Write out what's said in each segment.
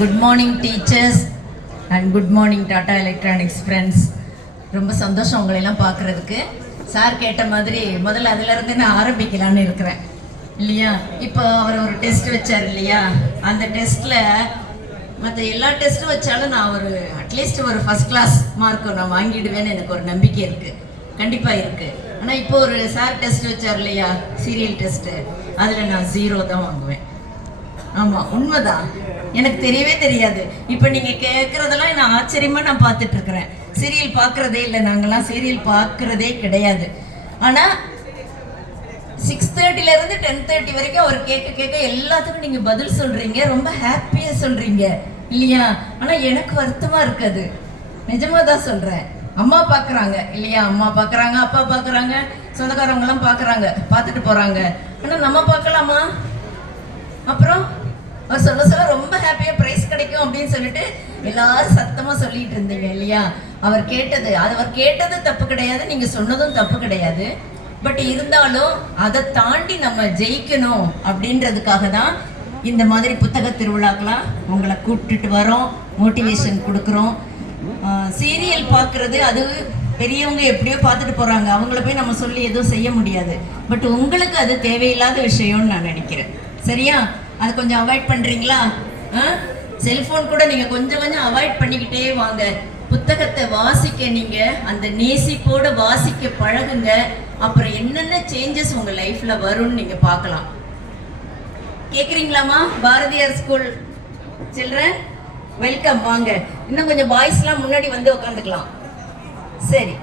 Good morning teachers and good morning Tata Electronics friends. ரொம்ப சந்தோஷம் உங்களை எல்லாம் பார்க்கறதுக்கு. சார் கேட்ட மாதிரி முதல்ல அதுல இருந்து நான் ஆரம்பிக்கலாம்னு இருக்கிறேன் இல்லையா. இப்போ அவர் ஒரு டெஸ்ட் வச்சார் இல்லையா. அந்த டெஸ்ட்ல மற்ற எல்லா டெஸ்ட்டும் வச்சாலும் நான் ஒரு அட்லீஸ்ட் ஒரு ஃபர்ஸ்ட் கிளாஸ் மார்க் நான் வாங்கிடுவேன்னு எனக்கு ஒரு நம்பிக்கை இருக்கு, கண்டிப்பா இருக்கு. ஆனால் இப்போ ஒரு சார் டெஸ்ட் வச்சார் இல்லையா, சீரியல் டெஸ்ட், அதில் நான் 0 தான் வாங்குவேன். ஆமாம், உண்மைதான். எனக்கு தெரியவே தெரியாது. இப்போ நீங்கள் கேட்குறதெல்லாம் நான் ஆச்சரியமாக நான் பார்த்துட்டு இருக்கிறேன். சீரியல் பார்க்குறதே இல்லை, நாங்கள்லாம் சீரியல் பார்க்குறதே கிடையாது. ஆனால் 6:30லேருந்து 10:30 வரைக்கும் அவர் கேட்க எல்லாத்துக்கும் நீங்கள் பதில் சொல்கிறீங்க, ரொம்ப ஹாப்பியாக சொல்கிறீங்க இல்லையா. ஆனால் எனக்கு வருத்தமாக இருக்காது, நிஜமாக தான் சொல்கிறேன். அம்மா பார்க்குறாங்க இல்லையா, அம்மா பார்க்குறாங்க, அப்பா பார்க்குறாங்க, சொந்தக்காரவங்களாம் பார்க்குறாங்க, பார்த்துட்டு போகிறாங்க. ஆனால் நம்ம பார்க்கலாமா? அப்புறம் அவர் சொல்ல ரொம்ப ஹாப்பியாக ப்ரைஸ் கிடைக்கும் அப்படின்னு சொல்லிட்டு எல்லாரும் சத்தமாக சொல்லிட்டு இருந்தீங்க இல்லையா. அவர் கேட்டது தப்பு கிடையாது, நீங்கள் சொன்னதும் தப்பு கிடையாது. பட் இருந்தாலும் அதை தாண்டி நம்ம ஜெயிக்கணும் அப்படின்றதுக்காக தான் இந்த மாதிரி புத்தக திருவிழாக்கெல்லாம் உங்களை கூப்பிட்டுட்டு வரோம், மோட்டிவேஷன் கொடுக்குறோம். சீரியல் பார்க்குறது அது பெரியவங்க எப்படியோ பார்த்துட்டு போகிறாங்க, அவங்கள போய் நம்ம சொல்லி எதுவும் செய்ய முடியாது. பட் உங்களுக்கு அது தேவையில்லாத விஷயம்னு நான் நினைக்கிறேன். சரியா? அதை கொஞ்சம் அவாய்ட் பண்ணுறீங்களா? செல்ஃபோன் கூட நீங்கள் கொஞ்சம் அவாய்ட் பண்ணிக்கிட்டே வாங்க. புத்தகத்தை வாசிக்க நீங்கள் அந்த நேசிப்போடு வாசிக்க பழகுங்க. அப்புறம் என்னென்ன சேஞ்சஸ் உங்கள் லைஃப்பில் வரும்னு நீங்கள் பார்க்கலாம். கேட்குறீங்களாமா? பாரதியார் ஸ்கூல் சில்ட்ரன் வெல்கம், வாங்க. இன்னும் கொஞ்சம் பாய்ஸ்லாம் முன்னாடி வந்து உட்காந்துக்கலாம். சரி,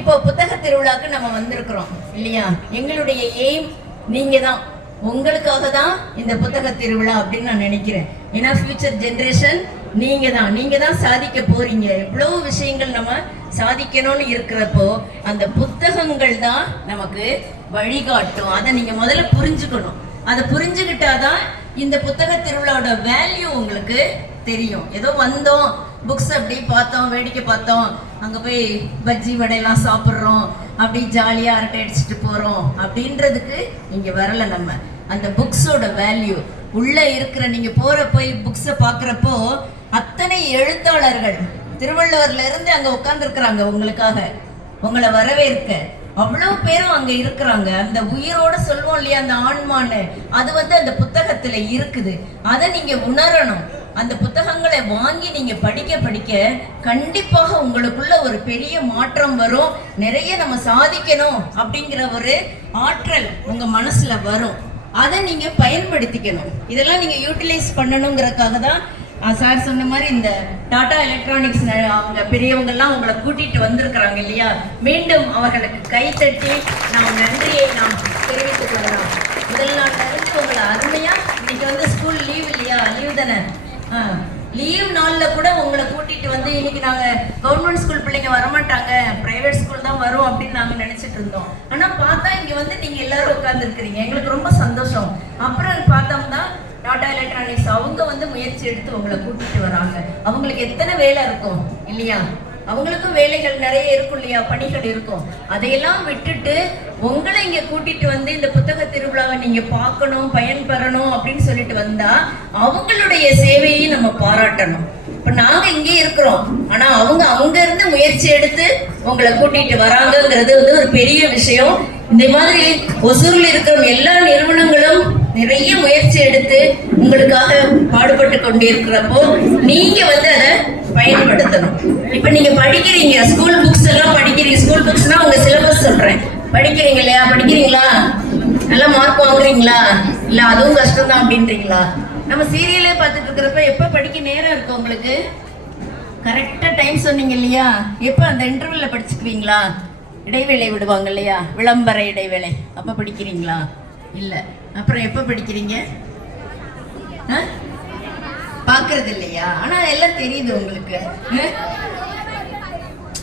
இப்போ புத்தக திருவிழாக்கு நம்ம வந்திருக்கிறோம் இல்லையா. எங்களுடைய எய்ம் நீங்கள் தான், உங்களுக்காக தான் இந்த புத்தக திருவிழா அப்படின்னு நான் நினைக்கிறேன். ஏன்னா ஃபியூச்சர் ஜென்ரேஷன் நீங்க தான் சாதிக்க போறீங்க. எவ்வளவு விஷயங்கள் நம்ம சாதிக்கணும்னு இருக்கிறப்போ அந்த புத்தகங்கள் தான் நமக்கு வழிகாட்டும். அதை நீங்க முதல்ல புரிஞ்சுக்கணும். அதை புரிஞ்சுக்கிட்டாதான் இந்த புத்தக திருவிழாவோட வேல்யூ உங்களுக்கு தெரியும். ஏதோ வந்தோம், புக்ஸ் அப்படி பார்த்தோம், வேடிக்கை பார்த்தோம், அங்கே போய் பஜ்ஜி வடையெல்லாம் சாப்பிட்றோம், அப்படி ஜாலியாக அரட்டை அடிச்சுட்டு போகிறோம் அப்படின்றதுக்கு இங்கே வரலை. நம்ம அந்த புக்ஸோட வேல்யூ உள்ளே இருக்கிற, நீங்கள் போய் புக்ஸை பார்க்குறப்போ அத்தனை எழுத்தாளர்கள் திருவள்ளுவர்ல இருந்து அங்கே உட்காந்துருக்குறாங்க உங்களுக்காக, உங்களை வரவேற்க. அவ்வளோ பேரும் அங்கே இருக்கிறாங்க. அந்த உயிரோட சொல்லுவோம் இல்லையா, அந்த ஆன்மான்னு, அது அந்த புத்தகத்தில் இருக்குது. அதை நீங்கள் உணரணும். அந்த புத்தகங்களை வாங்கி நீங்க படிக்க கண்டிப்பாக உங்களுக்குள்ள ஒரு பெரிய மாற்றம் வரும். நிறைய நம்ம சாதிக்கணும் அப்படிங்கிற ஒரு ஆற்றல் உங்க மனசுல வரும். அதை நீங்க பயன்படுத்திக்கணும். இதெல்லாம் நீங்க யூட்டிலைஸ் பண்ணணுங்கிறதுக்காக தான் சார் சொன்ன மாதிரி இந்த டாடா எலக்ட்ரானிக்ஸ் அவங்க பெரியவங்கெல்லாம் உங்களை கூட்டிட்டு வந்திருக்கிறாங்க இல்லையா. மீண்டும் அவர்களுக்கு கைத்தட்டி நாம் நன்றியை நாம் தெரிவித்துக் கொள்ளலாம். முதல் நாள்ல இருந்து உங்களை அருமையா, இன்னைக்கு ஸ்கூல் லீவ் இல்லையா, லீவ் தானே, லீவ் நாளில் கூட உங்களை கூட்டிட்டு வந்து இன்னைக்கு நாங்கள் கவர்மெண்ட் ஸ்கூல் பிள்ளைங்க வரமாட்டாங்க, பிரைவேட் ஸ்கூல் தான் வரும் அப்படின்னு நாங்கள் நினைச்சிட்டு இருந்தோம். ஆனால் பார்த்தா இங்கே நீங்கள் எல்லாரும் உட்காந்துருக்கிறீங்க, எங்களுக்கு ரொம்ப சந்தோஷம். அப்புறம் பார்த்தோம்னா டாடா எலக்ட்ரானிக்ஸ் அவங்க முயற்சி எடுத்து உங்களை கூட்டிட்டு வராங்க. அவங்களுக்கு எத்தனை வேலை இருக்கும் இல்லையா, அவங்களுக்கும் வேலைகள் நிறைய இருக்கும் இல்லையா, பணிகள் இருக்கும். அதையெல்லாம் விட்டுட்டு உங்களை இங்க கூட்டிட்டு வந்து இந்த புத்தக திருவிழாவை நீங்க பார்க்கணும், பயன்பெறணும் அப்படின்னு சொல்லிட்டு வந்தா அவங்களுடைய சேவையை நம்ம பாராட்டணும். இப்ப நாங்க இங்கே இருக்கிறோம், ஆனா அவங்க அங்க இருந்து முயற்சி எடுத்து உங்களை கூட்டிட்டு வராங்கிறது ஒரு பெரிய விஷயம். இந்த மாதிரி ஒசூர்ல இருக்கிற எல்லா நிறுவனங்களும் நிறைய முயற்சி எடுத்து உங்களுக்காக பாடுபட்டு கொண்டிருக்கிறப்போ நீங்க அதை பயன்படுத்தணும். இப்ப நீங்க படிக்கிறீங்க, ஸ்கூல் புக்ஸ் எல்லாம் படிக்கிறீங்க. ஸ்கூல் புக்ஸ்னா உங்க சிலபஸ் சொல்றேன், படிக்கிறீங்க இல்லையா? படிக்கிறீங்களா? நல்லா மார்க் வாங்குறீங்களா? இல்ல அதுவும் கஷ்டம் தான் அப்படின்றீங்களா? நம்ம சீரியலே பார்த்துட்டு இருக்கிறப்ப எப்ப படிக்க நேரம் இருக்கு உங்களுக்கு? கரெக்டா டைம் சொன்னீங்க இல்லையா? எப்ப அந்த இன்டர்வெல்ல படிச்சுக்குவீங்களா? இடைவேளை விடுவாங்க இல்லையா, விளம்பர இடைவேளை, அப்ப படிக்கிறீங்களா? இல்ல. அப்புறம் எப்ப படிக்கிறீங்க? பாக்குறது இல்லையா? ஆனா எல்லாம் தெரியுது உங்களுக்கு.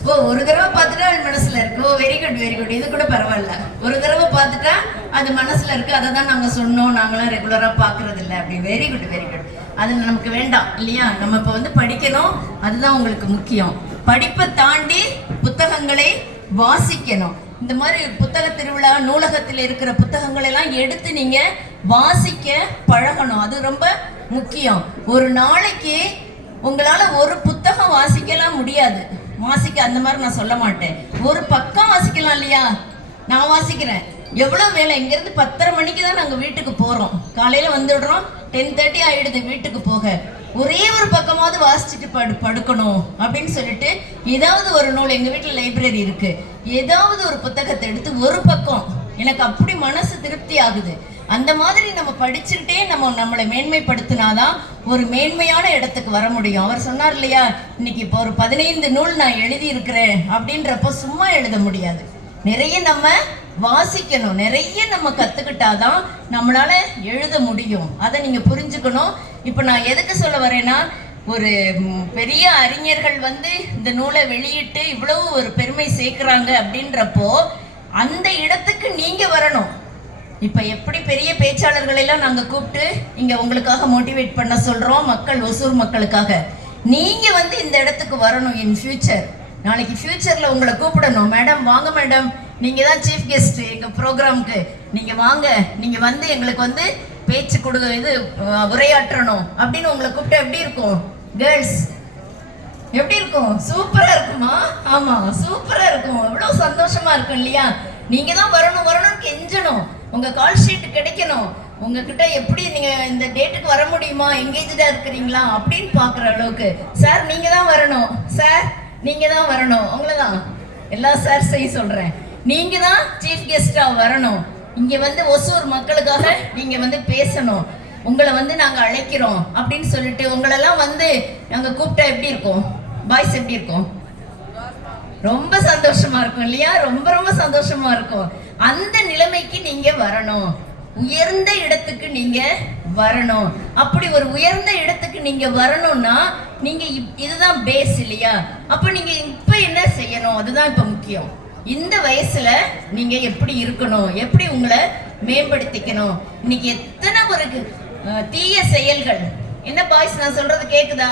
ஓ, ஒரு தடவை பார்த்துட்டா அது மனசுல இருக்கு. ஓ, வெரி குட், இது கூட பரவாயில்ல. ஒரு தடவை பார்த்துட்டா அது மனசுல இருக்கு. அதை தான் நாங்க சொன்னோம், நாங்களாம் ரெகுலரா பாக்குறது இல்லை அப்படி. Very good. அது நமக்கு வேண்டாம் இல்லையா. நம்ம இப்ப படிக்கணும், அதுதான் உங்களுக்கு முக்கியம். படிப்பை தாண்டி புத்தகங்களை வாசிக்கணும். இந்த மாதிரி புத்தக திருவிழா, நூலகத்தில் இருக்கிற புத்தகங்கள் எல்லாம் எடுத்து நீங்க வாசிக்க பழகணும். அது ரொம்ப முக்கியம். ஒரு நாளைக்கு உங்களால ஒரு புத்தகம் வாசிக்கலாம் முடியாது. வாசிக்க அந்த மாதிரி நான் சொல்ல மாட்டேன். ஒரு பக்கம் வாசிக்கலாம் இல்லையா? நான் வாசிக்கிறேன். எவ்வளோ வேலை, இங்கேருந்து 10:30 மணிக்கு தான் நாங்கள் வீட்டுக்கு போகிறோம். காலையில் வந்துடுறோம், 10:30 ஆகிடுது வீட்டுக்கு போக. ஒரே ஒரு பக்கமாவது வாசிச்சுட்டு படுக்கணும் அப்படின்னு சொல்லிட்டு ஏதாவது ஒரு நூல், எங்கள் வீட்டில் லைப்ரரி இருக்கு, ஏதாவது ஒரு புத்தகத்தை எடுத்து ஒரு பக்கம், எனக்கு அப்படி மனசு திருப்தி ஆகுது. அந்த மாதிரி நம்ம படிச்சுக்கிட்டே நம்மளை மேன்மைப்படுத்தினாதான் ஒரு மேன்மையான இடத்துக்கு வர முடியும். அவர் சொன்னார் இல்லையா, இன்னைக்கு இப்போ ஒரு 15 நூல் நான் எழுதி இருக்கிறேன் அப்படின்றப்போ சும்மா எழுத முடியாது. நிறைய நம்ம வாசிக்கணும், நிறைய நம்ம கத்துக்கிட்டாதான் நம்மளால எழுத முடியும். அதை நீங்க புரிஞ்சுக்கணும். இப்ப நான் எதுக்கு சொல்ல வரேன்னா, ஒரு பெரிய அறிஞர்கள் இந்த நூலை வெளியிட்டு இவ்வளவு ஒரு பெருமை சேர்க்கிறாங்க அப்படின்றப்போ அந்த இடத்துக்கு நீங்க வரணும். இப்ப எப்படி பெரிய பேச்சாளர்கள் எல்லாம் நாங்க கூப்பிட்டு இங்க உங்களுக்காக மோட்டிவேட் பண்ண சொல்றோம், ஒசூர் மக்களுக்காக. நீங்க இந்த இடத்துக்கு வரணும். இன் ஃபியூச்சர், நாளைக்கு ஃபியூச்சர்ல உங்களை கூப்பிடணும். மேடம் வாங்க மேடம், நீங்க தான் சீஃப் கெஸ்ட் எங்க ப்ரோக்ராம்க்கு, நீங்க வாங்க, நீங்க எங்களுக்கு பேச்சு உரையாற்றணும் அப்படின்னு உங்களை கூப்பிட்டு எப்படி இருக்கும் கேர்ள்ஸ்? எப்படி இருக்கும்? சூப்பரா இருக்குமா? ஆமா, சூப்பரா இருக்கும். எவ்வளவு சந்தோஷமா இருக்கும் இல்லையா? நீங்க தான் வரணும் கெஞ்சணும். உங்க கால் ஷீட் கிடைக்கணும். உங்ககிட்ட எப்படி நீங்க இந்த டேட்டுக்கு வர முடியுமா, எங்கேஜா இருக்கிறீங்களா அப்படின்னு பாக்குற அளவுக்கு. சார் நீங்க தான் வரணும், சார் நீங்க தான் வரணும். உங்களதான் எல்லா சார் செய்ய சொல்றேன். நீங்க தான் சீஃப் கெஸ்டா வரணும். இங்க ஒசூர் மக்களுக்காக நீங்க பேசணும். உங்களை நாங்க அழைக்கிறோம் அப்படின்னு சொல்லிட்டு உங்களெல்லாம் நாங்க கூப்பிட்டா எப்படி இருக்கும்? பாய்ஸ் எப்படி இருக்கும்? ரொம்ப சந்தோஷமா இருக்கும் இல்லையா? ரொம்ப ரொம்ப சந்தோஷமா இருக்கும். அந்த நிலைமைக்கு நீங்க வரணும். உயர்ந்த இடத்துக்கு நீங்க வரணும். அப்படி ஒரு உயர்ந்த இடத்துக்கு நீங்க வரணும்னா நீங்க இதுதான் பேஸ் இல்லையா? அப்ப நீங்க இப்ப என்ன செய்யணும்? அதுதான் இப்ப முக்கியம். இந்த வயசுல நீங்க எப்படி இருக்கணும், எப்படி உங்களை மேம்படுத்திக்கணும். இன்னைக்கு எத்தனை ஒரு தீய செயல்கள். என்ன பாய்ஸ் நான் சொல்றது கேக்குதா?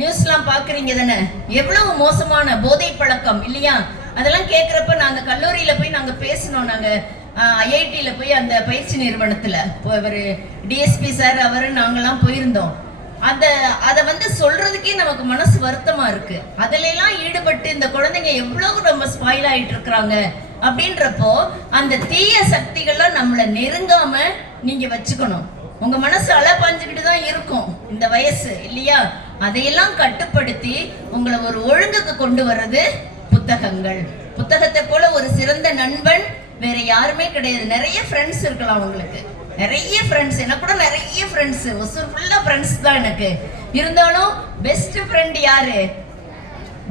நியூஸ்லாம் பாக்குறீங்க தானே? எவ்வளவு மோசமான போதை பழக்கம் இல்லையா? அதெல்லாம் கேட்கிறப்ப நாங்க கல்லூரியில போய் நாங்க பேசணும். நாங்க ஐஐடியில போய் அந்த பயிற்சி நிறுவனத்துல ஒரு டிஎஸ்பி சார் அவரு நாங்கெல்லாம் போயிருந்தோம். அதை சொல்றதுக்கே நமக்கு மனசு வருத்தமா இருக்கு. அதுல எல்லாம் ஈடுபட்டு இந்த குழந்தைங்க எவ்வளவு ரொம்ப ஸ்பாயில் ஆயிட்டு இருக்கிறாங்க அப்படின்றப்போ அந்த தீய சக்திகள்லாம் நம்மளை நெருங்காம நீங்க வச்சுக்கணும். உங்க மனசு அலப்பாஞ்சுக்கிட்டு தான் இருக்கும் இந்த வயசு இல்லையா? அதையெல்லாம் கட்டுப்படுத்தி உங்களை ஒரு ஒழுங்குக்கு கொண்டு வர்றது புத்தகங்கள். புத்தகத்தை போல ஒரு சிறந்த நண்பன் வேற யாருமே கிடையாது. நிறைய ஃப்ரெண்ட்ஸ் இருக்கலாம் உங்களுக்கு, நிறைய ஃப்ரெண்ட்ஸ். எனக்கு கூட நிறைய ஃப்ரெண்ட்ஸ், ஒசூர் ஃபுல்லா ஃப்ரெண்ட்ஸ் தான் எனக்கு. இருந்தாலும் பெஸ்ட் ஃப்ரெண்ட் யாரு?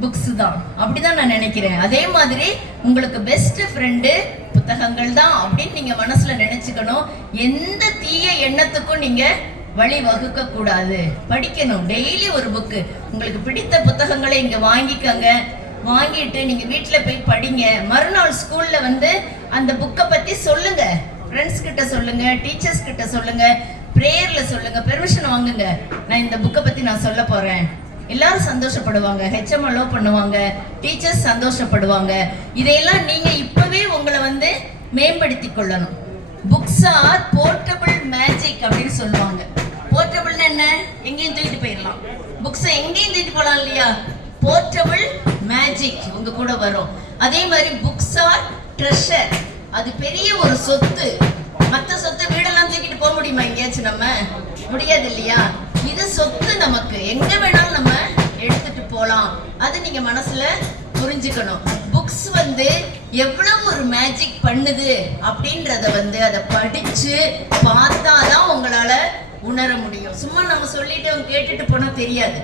புக்ஸ் தான். அப்படிதான் நான் நினைக்கிறேன். அதே மாதிரி உங்களுக்கு பெஸ்ட் ஃப்ரெண்டு புத்தகங்கள் தான் அப்படின்னு நீங்க மனசுல நினைச்சுக்கணும். எந்த தீய எண்ணத்துக்கும் நீங்க வழி வகுக்க கூடாது. படிக்கணும். டெய்லி ஒரு புக்கு, உங்களுக்கு பிடித்த புத்தகங்களை இங்க வாங்கிக்கங்க. வாங்கிட்டு நீங்க வீட்டுல போய் படிங்க. மறுநாள் ஸ்கூல்ல அந்த புக்கை பத்தி சொல்லுங்க. ஃப்ரெண்ட்ஸ் கிட்ட சொல்லுங்க, டீச்சர்ஸ் கிட்ட சொல்லுங்க, பிரேயர்ல சொல்லுங்க, பெர்மிஷன் வாங்குங்க. நான் இந்த புக்கை பத்தி நான் சொல்ல போறேன். எல்லாரும் சந்தோஷப்படுவாங்க. ஹெச்எம் அலோ பண்ணுவாங்க, டீச்சர்ஸ் சந்தோஷப்படுவாங்க. இதையெல்லாம் நீங்க இப்பவே உங்களை மேம்படுத்தி கொள்ளணும். புக்ஸ் ஆர் போர்ட்டபிள் மேஜிக் அப்படின்னு சொல்லுவாங்க. போர்ட்டபிள்னா என்ன? எங்கேயும் தூக்கிட்டு போயிடலாம். புக்ஸ் எங்கேயும் தூக்கிட்டு போகலாம் இல்லையா? போர்ட்டபிள் மேஜிக் உங்க கூட வரும். அதே மாதிரி புக்ஸ் ஆர் ட்ரெஷர். அது பெரிய ஒரு சொத்து. மற்ற சொத்து வீடெல்லாம் தூக்கிட்டு போக முடியுமா? எங்கேயாச்சும் நம்ம முடியாது இல்லையா? இது சொத்து. நமக்கு எங்க வேணாலும் நம்ம எடுத்துட்டு போலாம். அது நீங்க மனசுல புரிஞ்சுக்கணும். புக்ஸ் எவ்வளவு ஒரு மேஜிக் பண்ணுது அப்படின்றத அதை படிச்சு பார்த்தாதான் உங்களால உணர முடியும். சும்மா நம்ம சொல்லிட்டு அவங்க கேட்டுட்டு போனா தெரியாது.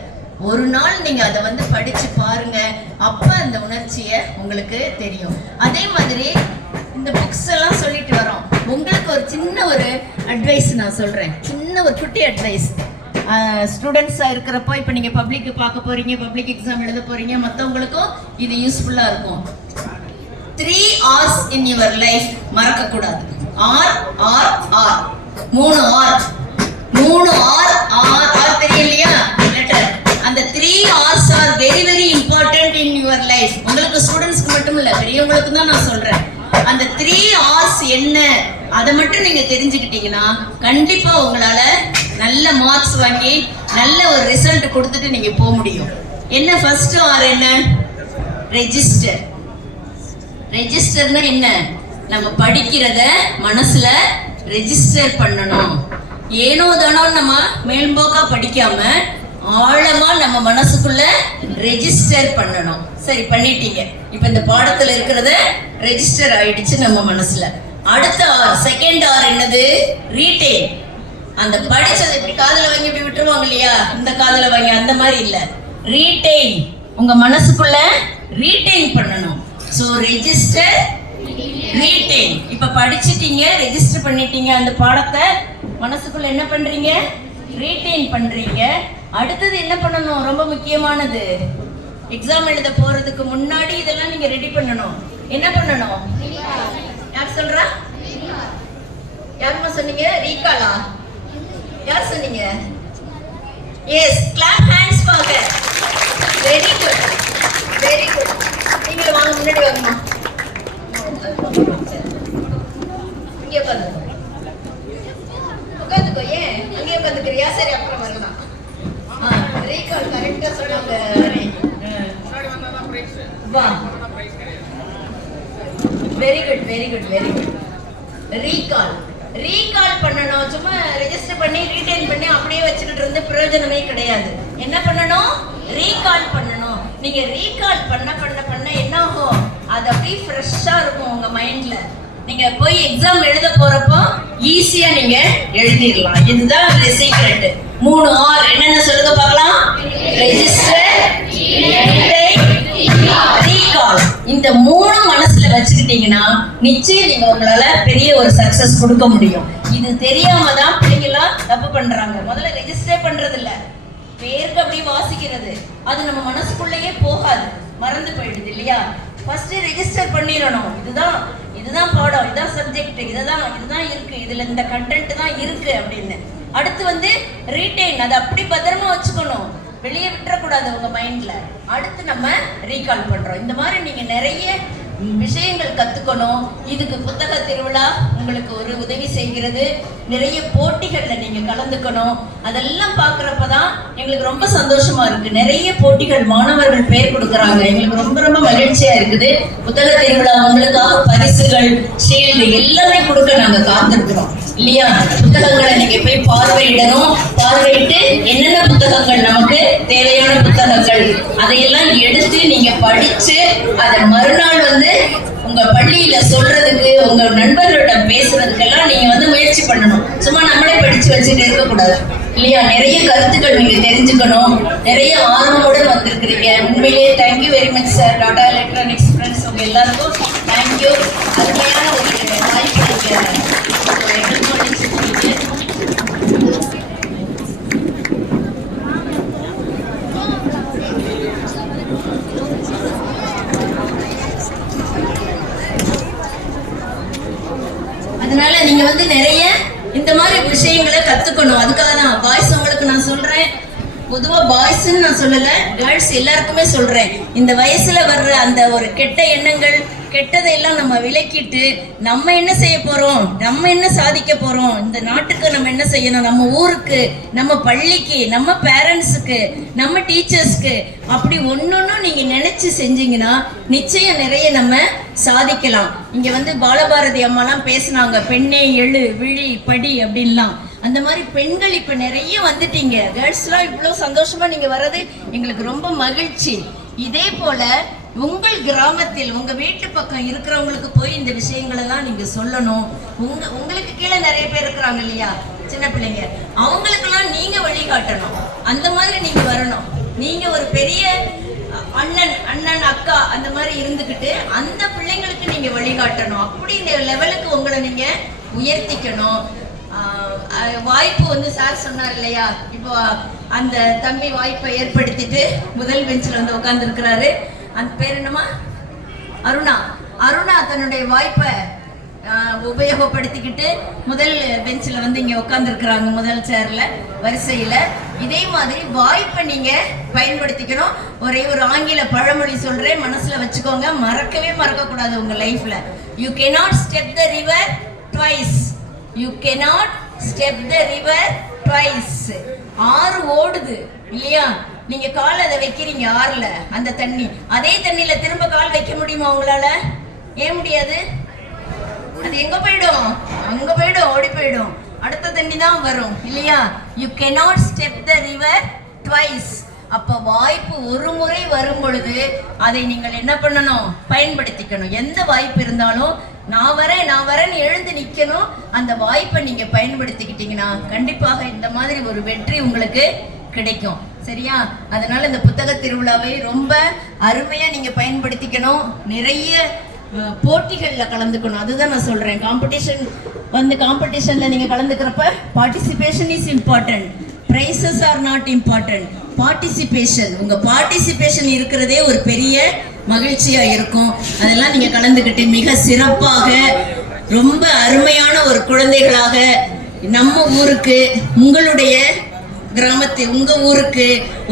ஒரு நாள் நீங்க அதை படிச்சு பாருங்க. அப்ப அந்த உணர்ச்சியை உங்களுக்கு தெரியும். அதே மாதிரி இந்த புக்ஸ் எல்லாம் சொல்லிட்டு வரோம். உங்களுக்கு ஒரு சின்ன ஒரு அட்வைஸ் நான் சொல்றேன். சின்ன ஒரு குட்டி அட்வைஸ். ஸ்டூடெண்ட்ஸா இருக்கிறப்போ இப்போ நீங்க பப்ளிக் பார்க்க போறீங்க, பப்ளிக் எக்ஸாம் எழுத போறீங்க, மற்றவங்களுக்கும் இது யூஸ்ஃபுல்லா இருக்கும். 3 R's in your life மறக்க கூடாது. R R R 3 R 3 R R R தெரியலையா? லெட்டர். அந்த 3 R's are very very important in your life. உங்களுக்கு ஸ்டூடெண்ட்ஸ்க்கு மட்டும் இல்ல, பெரியவங்களுக்கு தான் நான் சொல்றேன். அந்த 3 R's என்ன அதை மட்டும் நீங்க தெரிஞ்சுக்கிட்டீங்கன்னா கண்டிப்பா உங்களால நல்ல மார்க்ஸ் வாங்கி நல்ல ஒரு ரிசல்ட் கொடுத்துட்டு நீங்க போக முடியும். என்ன ஃபர்ஸ்ட் ஆர் என்ன? ரெஜிஸ்டர். ரெஜிஸ்டர்னா என்ன? நம்ம படிக்கிறத மனசுல ரெஜிஸ்டர் பண்ணணும். ஏனோ தானோ நம்ம மேம்போக்கா படிக்காம ஆழமா நம்ம மனசுக்குள்ள ரெஜிஸ்டர் பண்ணணும். சரி, பண்ணிட்டீங்க. இப்ப இந்த பாடத்துல இருக்கிறத ரெஜிஸ்டர் ஆயிடுச்சு நம்ம மனசுல. அடுத்த செகண்ட் ஆர் என்னது? ரீடெயின். அந்த படிச்சதை இப்படி காதுல வாங்கி இப்படி விட்டுருவாங்க இல்லையா, இந்த காதுல வாங்கி, அந்த மாதிரி இல்ல. ரீடெயின், உங்க மனசுக்குள்ள ரீடெயின் பண்ணணும். So register, retain. இப்ப படிச்சிட்டீங்க, ரெஜிஸ்டர் பண்ணிட்டீங்க, அந்த பாடத்தை மனசுக்குள்ள என்ன பண்றீங்க? ரீடெயின் பண்றீங்க. அடுத்தது என்ன பண்ணணும்? ரொம்ப முக்கியமானது, எக்ஸாம் எழுத போறதுக்கு முன்னாடி இதெல்லாம் நீங்க ரெடி பண்ணணும். என்ன பண்ணணும்? யார் சொல்றா? யாருமா சொன்னீங்க? ரீகாலா? யார் சொன்னீங்க? Yes, clap hands for her. Very good, very good. நீங்களும் வாங்க, முன்னாடி வாங்கம்மா. இங்கே உட்காந்துக்கோ, உட்காந்துக்கோ. ஏன் அங்கேயே உட்காந்துக்கிறியா? சரி, அப்புறம் வரலாம். ரீகால் கரெக்டா சொன்னாங்க. வா, very good, very good, very good. Recall, recall பண்ணணும். சும்மா ரெஜிஸ்டர் பண்ணி ரீடைன் பண்ணி அப்படியே வச்சுக்கிட்டு இருந்து பிரயோஜனமே கிடையாது. என்ன பண்ணணும்? ரீகால் பண்ணணும். நீங்க ரீகால் பண்ண பண்ண பண்ண என்ன ஆகும்? அது அப்படியே ஃப்ரெஷ்ஷா இருக்கும் உங்க மைண்ட்ல. நீங்க போய் எக்ஸாம் எழுத போறப்போ ஈஸியா நீங்க எழுதிடலாம். இதுதான் சீக்ரெட். 3 ஆர் என்னென்ன சொல்லுங்க பார்க்கலாம். Register, recall. இந்த 3 மனசுல வச்சுக்கிட்டீங்கன்னா நிச்சயம் நீங்க உங்களால பெரிய ஒரு சக்சஸ் கொடுக்க முடியும். இது தெரியாம தான் பிள்ளைங்க எல்லாம் தப்பு பண்றாங்க. முதல்ல ரெஜிஸ்டர் பண்றது இல்ல, பேருக்கு அப்படியே வாசிக்கிறது. அது நம்ம மனசுக்குள்ளேயே போகாது, மறந்து போயிடுது இல்லையா? ஃபர்ஸ்ட் ரெஜிஸ்டர் பண்ணிடணும். இதுதான் பாடம், இதுதான் சப்ஜெக்ட், இதுதான் இருக்கு, இதுல இந்த கண்டென்ட் தான் இருக்கு அப்படின்னு. அடுத்து ரீடைன், அதை அப்படி பத்திரமா வச்சுக்கணும், வெளியே விட்டுறக்கூடாது உங்க மைண்ட்ல. அடுத்து நம்ம ரீகால் பண்றோம். இந்த மாதிரி நீங்க நிறைய விஷயங்கள் கத்துக்கணும். இதுக்கு புத்தக திருவிழா உங்களுக்கு ஒரு உதவி செய்கிறது. நிறைய போட்டிகள்ல நீங்க கலந்துக்கணும். அதெல்லாம் பாக்குறப்பதான் எங்களுக்கு ரொம்ப சந்தோஷமா இருக்கு. நிறைய போட்டிகள் மாணவர்கள் பேர் கொடுக்கறாங்க. எங்களுக்கு ரொம்ப ரொம்ப மகிழ்ச்சியா இருக்குது. புத்தக திருவிழா உங்களுக்காக பரிசுகள், ஷீல்டு எல்லாமே கொடுக்க நாங்க காத்திருக்கிறோம் இல்லையா? புத்தகங்களை நீங்க போய் பார்வையிடணும். பார்வையிட்டு என்னென்ன புத்தகங்கள் நமக்கு தேவையான புத்தகங்கள் அதையெல்லாம் எடுத்து நீங்க படிச்சு அதை மறுநாள் உங்க பள்ளியில சொல்றதுக்கு, உங்க நண்பர்களிடம் பேசுறதுக்கெல்லாம் நீங்க முயற்சி பண்ணணும். சும்மா நம்மளே படிச்சு வச்சுட்டு இருக்க கூடாது இல்லையா? நிறைய கருத்துக்கள் நீங்க தெரிஞ்சுக்கணும். நிறைய ஆர்வமுடன் வந்திருக்கிறீங்க. உண்மையிலேயே thank you very much sir. Tata electronics friends உங்க எல்லாருக்கும் தேங்க்யூ. அருமையான ஒரு வாய்ப்பு அதனால நீங்க நிறைய இந்த மாதிரி விஷயங்களை கத்துக்கணும். அதுக்காக தான் பாய்ஸ் உங்களுக்கு நான் சொல்றேன். பொதுவா பாய்ஸ்ன்னு நான் சொல்லல, கேர்ள்ஸ் எல்லாருக்குமே சொல்றேன். இந்த வயசுல வர்ற அந்த ஒரு கெட்ட எண்ணங்கள், கெட்டதையெல்லாம் நம்ம விலக்கிட்டு நம்ம என்ன செய்ய போறோம், நம்ம என்ன சாதிக்க போறோம், இந்த நாட்டுக்கு நம்ம என்ன செய்யணும், நம்ம ஊருக்கு, நம்ம பள்ளிக்கு, நம்ம பேரண்ட்ஸுக்கு, நம்ம டீச்சர்ஸ்க்கு, அப்படி ஒன்னொன்னும் நீங்க நினைச்சு செஞ்சீங்கன்னா நிச்சயம் நிறைய நம்ம சாதிக்கலாம். இங்க பாலபாரதி அம்மாலாம் பேசினாங்க, பெண்ணே எழு விழி படி அப்படின்லாம். அந்த மாதிரி பெண்கள் இப்ப நிறைய வந்துட்டீங்க. கேர்ள்ஸ்லாம் இவ்வளவு சந்தோஷமா நீங்க வர்றது எங்களுக்கு ரொம்ப மகிழ்ச்சி. இதே போல உங்கள் கிராமத்தில், உங்க வீட்டு பக்கம் இருக்கிறவங்களுக்கு போய் இந்த விஷயங்கள் எல்லாம் நீங்க சொல்லணும். உங்களுக்கு கீழே நிறைய பேர் இருக்கிறாங்க இல்லையா, சின்ன பிள்ளைங்க, அவங்களுக்கெல்லாம் நீங்க வழிகாட்டணும். அந்த மாதிரி நீங்க வரணும். நீங்க ஒரு பெரிய அண்ணன் அக்கா அந்த மாதிரி இருந்துகிட்டு அந்த பிள்ளைங்களுக்கு நீங்க வழிகாட்டணும். அப்படி இந்த லெவலுக்கு உங்களை நீங்க உயர்த்திக்கணும். வாய்ப்பு சார் சொன்னார் இல்லையா, இப்போ அந்த தம்பி வாய்ப்பை ஏற்படுத்திட்டு முதல் பெஞ்சில் உட்கார்ந்து இருக்கிறாரு. அந்த பேர் என்னமா? அருணா தன்னுடைய வாய்ப்பை உபயோகப்படுத்திக்கிட்டு முதல் பெஞ்சில் இங்க உட்கார்ந்து இருக்கிறாங்க, முதல் சேர்ல வரிசையில. இதே மாதிரி வாய்ப்பை நீங்க பயன்படுத்திக்கணும். ஒரே ஒரு ஆங்கில பழமொழி சொல்றேன், மனசுல வச்சுக்கோங்க, மறக்கவே மறக்க கூடாது உங்க லைஃப்ல. You cannot step the river twice. You cannot step the river twice. ஆறு ஓடுது இல்லையா? நீங்க கால் அதை வைக்கிறீங்க ஆறுல, அந்த தண்ணி, அதே தண்ணியில திரும்ப கால் வைக்க முடியுமா உங்களால? ஏன் முடியாது? அது எங்க போயிடும்? அங்க போயிடும், ஓடி போயிடும். அடுத்த தண்ணி தான் வரும் இல்லையா? You cannot step the river twice. அப்ப வாய்ப்பு ஒரு முறை வரும் பொழுது அதை நீங்கள் என்ன பண்ணணும்? பயன்படுத்திக்கணும். எந்த வாய்ப்பு இருந்தாலும் நான் வரேன் எழுந்து நிக்கணும். அந்த வாய்ப்பை நீங்க பயன்படுத்திக்கிட்டீங்கன்னா கண்டிப்பாக இந்த மாதிரி ஒரு வெற்றி உங்களுக்கு கிடைக்கும். சரியா? அதனால இந்த புத்தக திருவிழாவை ரொம்ப அருமையா நீங்க பயன்படுத்திக்கணும். நிறைய போட்டிகள்ல கலந்துக்கணும். அதுதான் நான் சொல்றேன். காம்படிஷன்ல நீங்க கலந்துக்கிறப்ப participation is important, prizes are not important. Participation, உங்க பார்ட்டிசிபேஷன் இருக்கிறதே ஒரு பெரிய மகிழ்ச்சியா இருக்கும். அதெல்லாம் நீங்க கலந்துக்கிட்டு மிக சிறப்பாக ரொம்ப அருமையான ஒரு குழந்தைகளாக நம்ம ஊருக்கு, உங்களுடைய கிராமத்து, உங்க ஊருக்கு,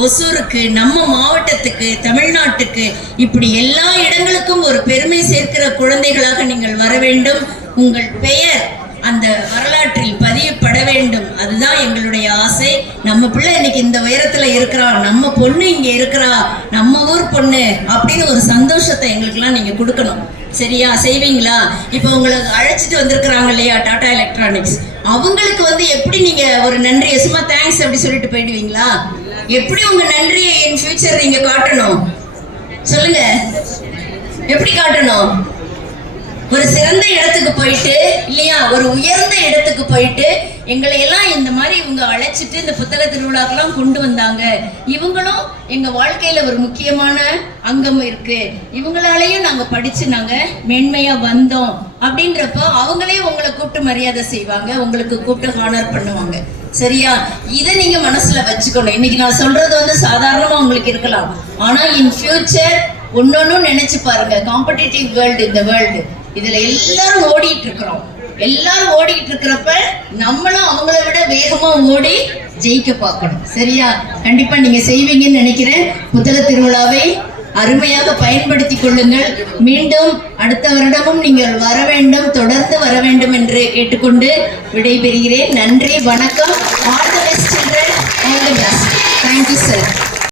ஒசூருக்கு, நம்ம மாவட்டத்துக்கு, தமிழ்நாட்டுக்கு, இப்படி எல்லா இடங்களுக்கும் ஒரு பெருமை சேர்க்கிற குழந்தைகளாக நீங்கள் வர வேண்டும். உங்கள் பெயர் அந்த வரலாற்றில் பதியப்பட வேண்டும். அதுதான் எங்களுடைய ஆசை. நம்ம பிள்ளை இன்னைக்கு இந்த உயரத்துல இருக்கிறா, நம்ம பொண்ணு இங்க இருக்கிறா, நம்ம ஊர் பொண்ணு அப்படின்னு ஒரு சந்தோஷத்தை எங்களுக்கெல்லாம் நீங்க கொடுக்கணும். சரியா? செய்வீங்களா? இப்போ உங்களை அழைச்சிட்டு வந்திருக்கிறாங்க இல்லையா டாடா எலக்ட்ரானிக்ஸ், அவங்களுக்கு எப்படி நீங்க ஒரு நன்றியை சும்மா தேங்க்ஸ் அப்படி சொல்லிட்டு போயிடுவீங்களா? எப்படி உங்க நன்றியை இன் ஃபியூச்சர் நீங்க காட்டணும்? சொல்லுங்க, எப்படி காட்டணும்? ஒரு சிறந்த இடத்துக்கு போயிட்டு இல்லையா, ஒரு உயர்ந்த இடத்துக்கு போயிட்டு எங்களை எல்லாம் இந்த மாதிரி இவங்க அழைச்சிட்டு இந்த புத்தக திருவிழாக்கெல்லாம் கொண்டு வந்தாங்க, இவங்களும் எங்க வாழ்க்கையில ஒரு முக்கியமான அங்கம் இருக்கு, இவங்களாலேயும் நாங்க படிச்சு நாங்க மேன்மையா வந்தோம் அப்படின்றப்போ அவங்களே உங்களை கூப்பிட்டு மரியாதை செய்வாங்க, உங்களுக்கு கூப்பிட்டு ஹானர் பண்ணுவாங்க. சரியா? இதை நீங்க மனசுல வச்சுக்கணும். இன்னைக்கு நான் சொல்றது சாதாரணமா உங்களுக்கு இருக்கலாம், ஆனா இன் ஃபியூச்சர் ஒன்னொன்னும் நினைச்சு பாருங்க. காம்படிட்டிவ் வேர்ல்டு, இந்த வேர்ல்டு, இதுல எல்லாரும் ஓடிட்டு இருக்கிறோம். எல்லாரும் ஓடிட்டு இருக்கிறப்ப நம்மளும் அவங்கள விட வேகமா ஓடி ஜெயிக்க பார்க்கணும். சரியா? கண்டிப்பா நீங்க செய்வீங்கன்னு நினைக்கிறேன். புத்தக திருவிழாவை அருமையாக பயன்படுத்தி கொள்ளுங்கள். மீண்டும் அடுத்த வருடமும் நீங்கள் வர வேண்டும், தொடர்ந்து வர வேண்டும் என்று கேட்டுக்கொண்டு விடைபெறுகிறேன். நன்றி, வணக்கம். All the best children, all the best. Thank you sir.